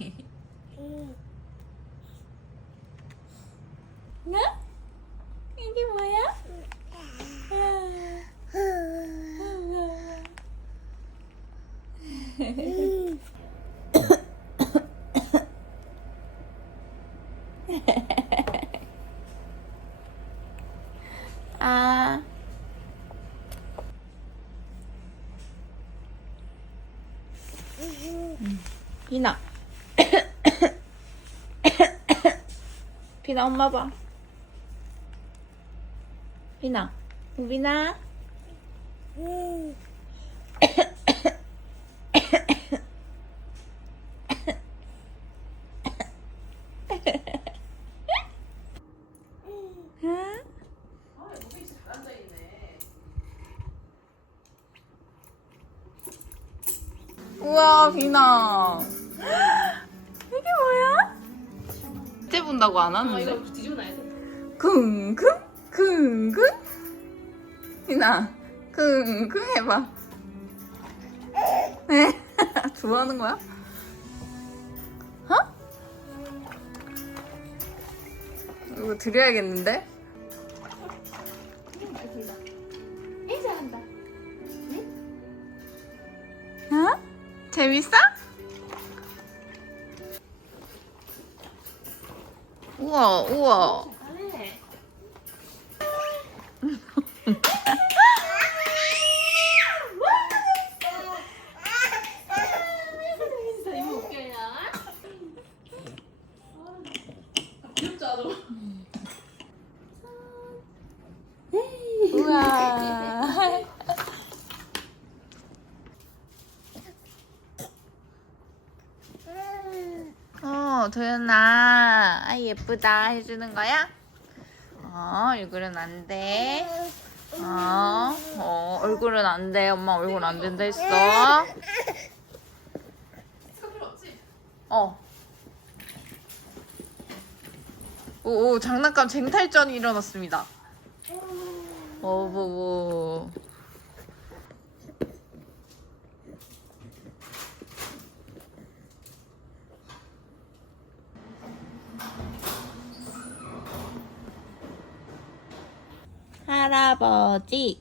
네? 이게 뭐야? 아. 이나. 비나 엄마 봐. 비나. 응? 우와 비나? 이제 본다고 안 하는데 뒤집어놔야 돼. 킁킁 킁킁 비나 킁킁 해봐 네 좋아하는 거야? 어? 이거 드려야겠는데? 애 잘한다. 어? 재밌어? 우와 우와. 귀엽지 않아? 우와 어 도연아 아 예쁘다 해주는 거야? 어 얼굴은 안 돼. 어, 어 얼굴은 안 돼. 엄마 얼굴 안 된다 했어? 어. 오, 오 장난감 쟁탈전이 일어났습니다. 어버버 할아버지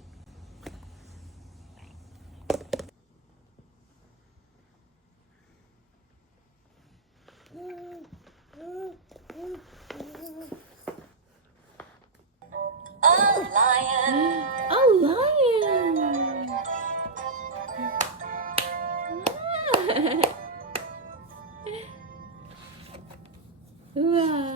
Oh, lion! 우와.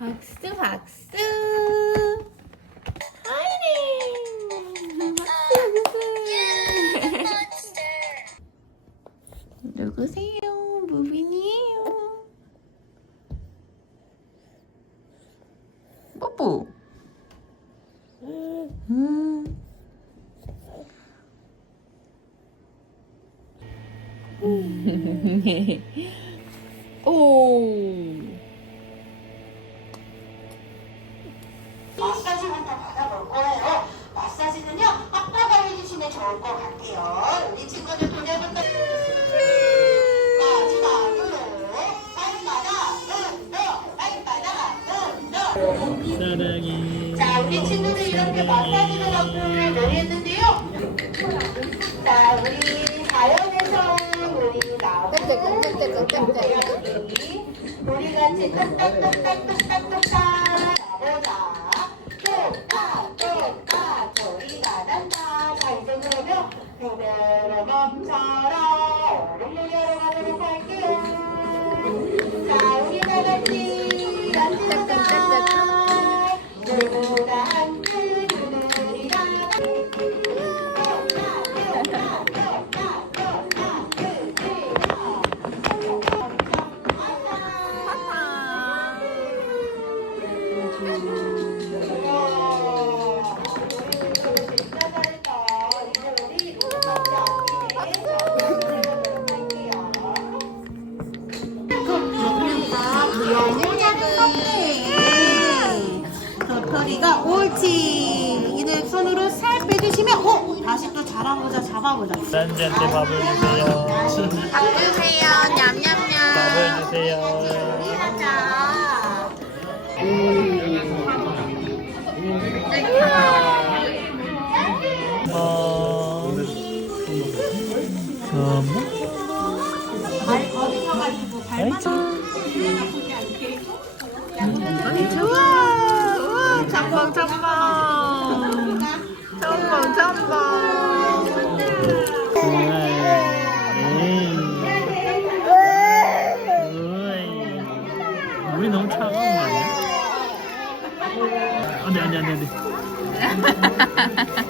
박수, 박수. 하이링. 박수, 박수. 누구세요? 무빈이에요. 뽀뽀. 음. 오. 좋을 것 같아요. 우리 친구들 운동. 사랑해. 자, 우리 친구들 이렇게 마사지를 받고 놀했는데요. 자, 우리 자연에서 우리 나무 우리 같이 똑딱똑딱똑딱똑딱 멈춰라 얼음물에 가도록 할게요 자 우리 다 같이 앉으자 누구나 앉을 누구리라 도 토리가 옳지. 이들 손으로 살 빼주시면 어 다시 또 잡아보자 잡아보자. 란지한테 밥을 주세요. 밥 주세요. 냠냠냠. 밥을 주세요. 하자. 어. 어. 발 거들어가지고 발만 우와, 짬뽕, 짬뽕. 짬뽕, 짬뽕. 물이 너무 차가운 거 아니야? 안돼 안돼 안돼 안돼